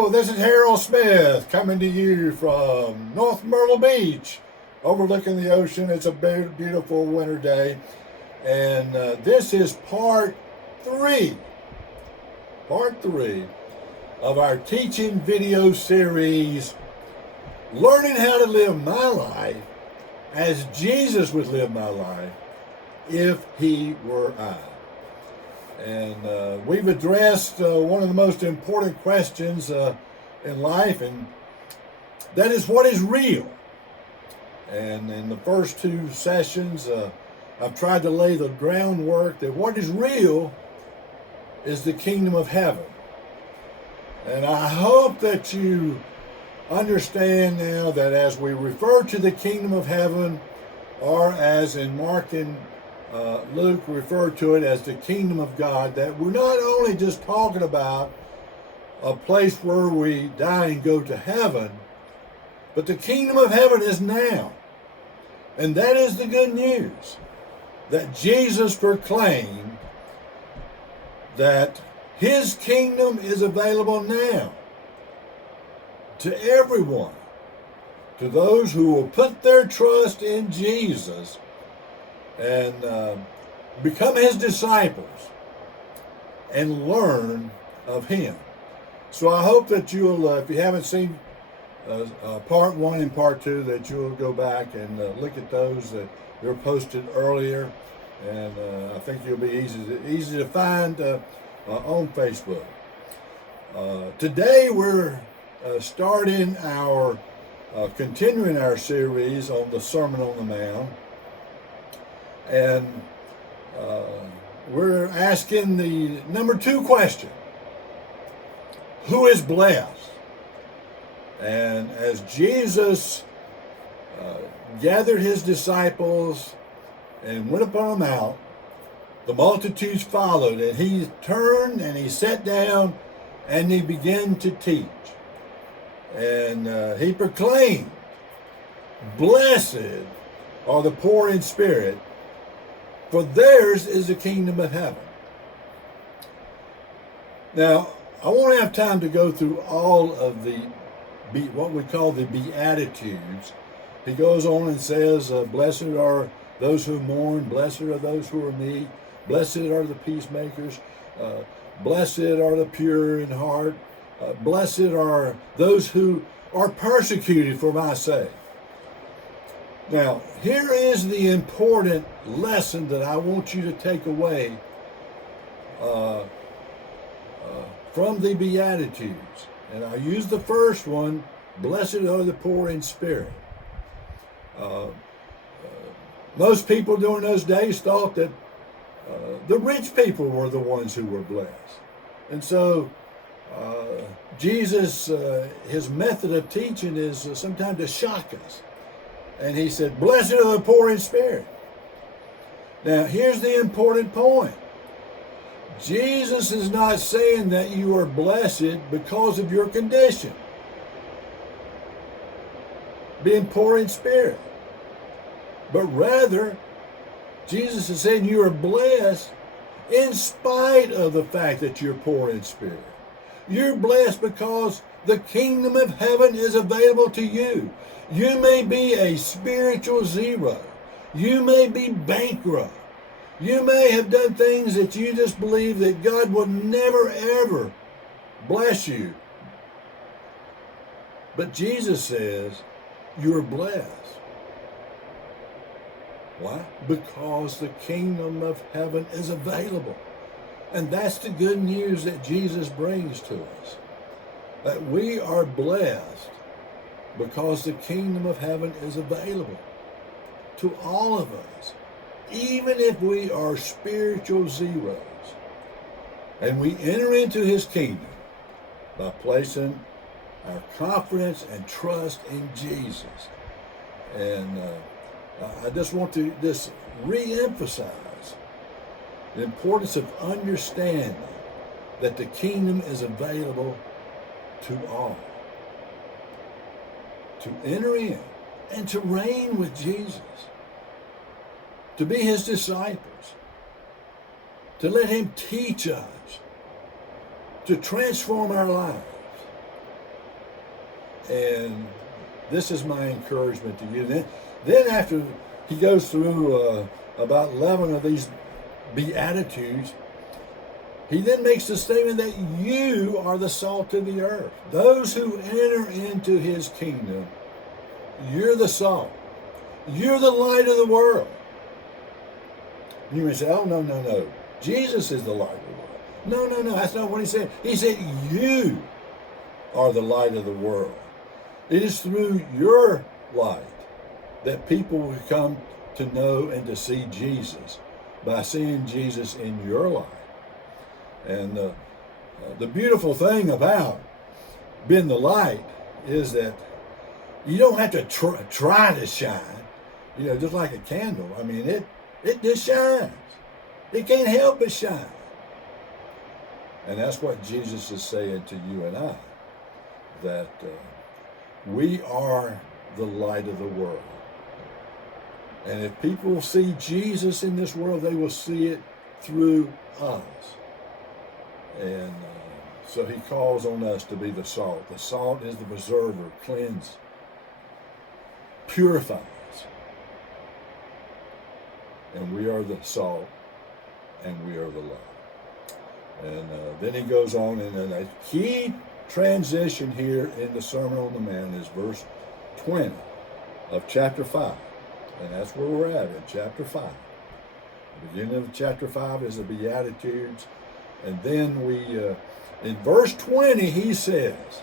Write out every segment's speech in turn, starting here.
Hello, this is Harold Smith coming to you from North Myrtle Beach, overlooking the ocean. It's a beautiful winter day, and this is three, part three of our teaching video series, Learning How to Live My Life as Jesus would live my life if He were I. And we've addressed one of the most important questions in life, and that is, what is real? And in the first two sessions, I've tried to lay the groundwork that what is real is the kingdom of heaven. And I hope that you understand now that as we refer to the kingdom of heaven, or as in Mark and Luke referred to it as the kingdom of God, that we're not only just talking about a place where we die and go to heaven, but the kingdom of heaven is now. And that is the good news, that Jesus proclaimed that His kingdom is available now to everyone, to those who will put their trust in Jesus and become His disciples and learn of Him. So I hope that you'll, if you haven't seen part one and part two, that you'll go back and look at those that were posted earlier, and I think you'll be easy to find on Facebook. Today we're starting our continuing our series on the Sermon on the Mount. And we're asking the number 2 question: who is blessed? And as Jesus gathered His disciples and went up on a mount, the multitudes followed, and He turned and He sat down and He began to teach. And He proclaimed, "Blessed are the poor in spirit, for theirs is the kingdom of heaven." Now, I won't have time to go through all of the, what we call the Beatitudes. He goes on and says, blessed are those who mourn, blessed are those who are meek, blessed are the peacemakers, blessed are the pure in heart, blessed are those who are persecuted for my sake. Now, here is the important lesson that I want you to take away from the Beatitudes. And I use the first one: blessed are the poor in spirit. Most people during those days thought that the rich people were the ones who were blessed. And so Jesus, His method of teaching is sometimes to shock us. And He said, blessed are the poor in spirit. Now, here's the important point. Jesus is not saying that you are blessed because of your condition, being poor in spirit. But rather, Jesus is saying you are blessed in spite of the fact that you're poor in spirit. You're blessed because the kingdom of heaven is available to you. You may be a spiritual zero. You may be bankrupt. You may have done things that you just believe that God will never, ever bless you. But Jesus says you're blessed. Why? Because the kingdom of heaven is available. And that's the good news that Jesus brings to us. That we are blessed because the kingdom of heaven is available to all of us, even if we are spiritual zeros. And we enter into His kingdom by placing our confidence and trust in Jesus. And I just want to re-emphasize the importance of understanding that the kingdom is available to all. To enter in and to reign with Jesus. To be His disciples. To let Him teach us. To transform our lives. And this is my encouragement to you. Then after he goes through about 11 of these Beatitudes, he then makes the statement that you are the salt of the earth. Those who enter into his kingdom, you're the salt. You're the light of the world. You may say, oh, no. Jesus is the light of the world. No, that's not what he said. He said, you are the light of the world. It is through your light that people will come to know and to see Jesus, by seeing Jesus in your life. And the beautiful thing about being the light is that you don't have to try to shine, just like a candle. I mean, it just shines. It can't help but shine. And that's what Jesus is saying to you and I, that we are the light of the world. And if people see Jesus in this world, they will see it through us. And so he calls on us to be the salt. The salt is the preserver, cleanses, purifies. And we are the salt, and we are the light. And then he goes on, and then a key transition here in the Sermon on the Mount is verse 20 of chapter 5. And that's where we're at in chapter 5. The beginning of chapter 5 is the Beatitudes. And then in verse 20, he says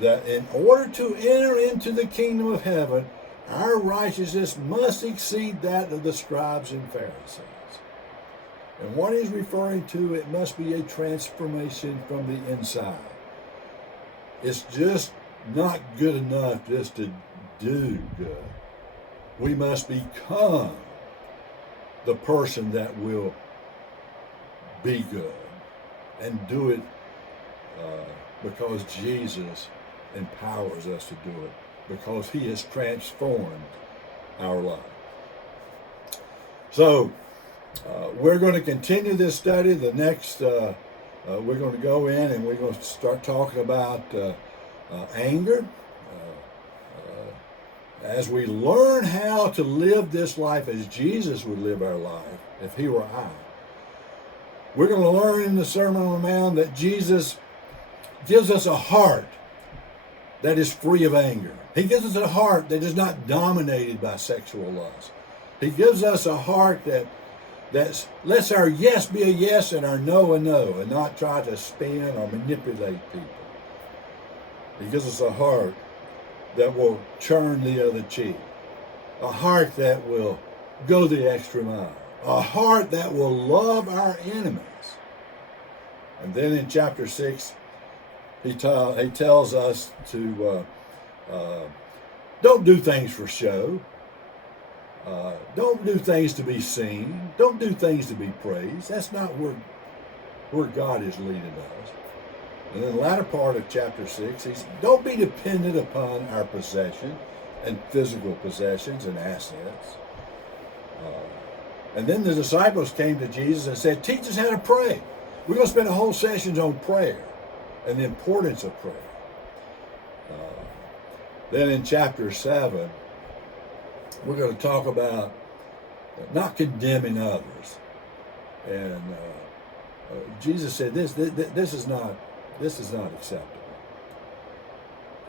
that in order to enter into the kingdom of heaven, our righteousness must exceed that of the scribes and Pharisees. And what he's referring to, it must be a transformation from the inside. It's just not good enough just to do good. We must become the person that will be good and do it because Jesus empowers us to do it, because he has transformed our life. So we're going to continue this study. The next, we're going to go in and we're going to start talking about anger. As we learn how to live this life as Jesus would live our life, if he were I, we're going to learn in the Sermon on the Mount that Jesus gives us a heart that is free of anger. He gives us a heart that is not dominated by sexual lust. He gives us a heart that lets our yes be a yes and our no a no, and not try to spin or manipulate people. He gives us a heart that will turn the other cheek, a heart that will go the extra mile, a heart that will love our enemies. And then in chapter 6, he tells us to don't do things for show. Don't do things to be seen. Don't do things to be praised. That's not where God is leading us. And in the latter part of chapter 6, he's don't be dependent upon our possession and physical possessions and assets. And then the disciples came to Jesus and said, teach us how to pray. We're going to spend a whole session on prayer and the importance of prayer. Then in chapter 7, we're going to talk about not condemning others. And Jesus said this is not acceptable.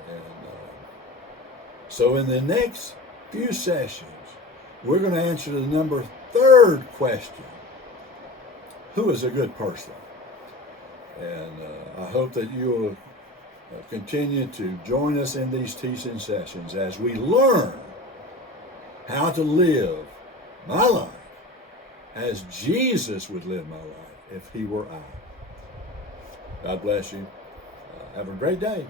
And so in the next few sessions, we're going to answer the third question. Who is a good person? And I hope that you'll continue to join us in these teaching sessions as we learn how to live my life as Jesus would live my life if he were I. God bless you. Have a great day.